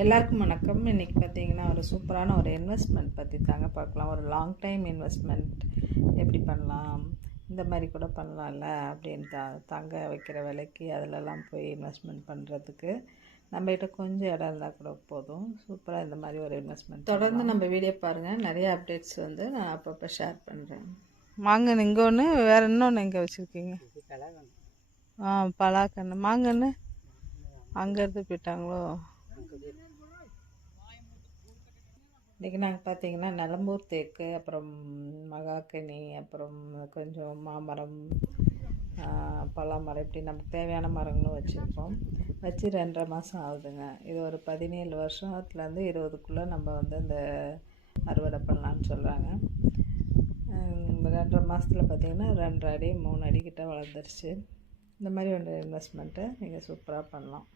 எல்லாருக்கும் வணக்கம். இன்றைக்கி பார்த்தீங்கன்னா ஒரு சூப்பரான ஒரு இன்வெஸ்ட்மெண்ட் பற்றி தாங்க பார்க்கலாம். ஒரு லாங் டைம் இன்வெஸ்ட்மெண்ட் எப்படி பண்ணலாம், இந்த மாதிரி கூட பண்ணலாம்ல அப்படின்னு தங்க வைக்கிற விலைக்கு அதிலெல்லாம் போய் இன்வெஸ்ட்மெண்ட் பண்ணுறதுக்கு நம்மகிட்ட கொஞ்சம் இடம் இருந்தால் கூட போதும். சூப்பராக இந்த மாதிரி ஒரு இன்வெஸ்ட்மெண்ட் தொடர்ந்து நம்ம வீடியோ பாருங்கள். நிறைய அப்டேட்ஸ் வந்து நான் அப்பப்போ ஷேர் பண்ணுறேன். மாங்கன்று இங்கே ஒன்று, வேறு இன்னொன்று எங்கே வச்சுருக்கீங்க? பலாக்கன்று. மாங்கன்று அங்கேருந்து போயிட்டாங்களோ? இன்றைக்கி நாங்கள் பார்த்தீங்கன்னா நிலம்பூர் தேக்கு, அப்புறம் மகாக்கனி, அப்புறம் கொஞ்சம் மாமரம், பலாமரம், இப்படி நமக்கு தேவையான மரங்களும் வச்சுருக்கோம். வச்சு 2.5 மாதம் ஆகுதுங்க. இது ஒரு 17 வருஷத்துலேருந்து 20க்குள்ளே நம்ம வந்து இந்த அறுவடை பண்ணலான்னு சொல்கிறாங்க. 2.5 மாதத்தில் பார்த்திங்கன்னா 2 அடி 3 அடி கிட்ட வளர்ந்துருச்சு. இந்த மாதிரி ஒரு இன்வெஸ்ட்மெண்ட்டை நீங்கள் சூப்பராக பண்ணலாம்.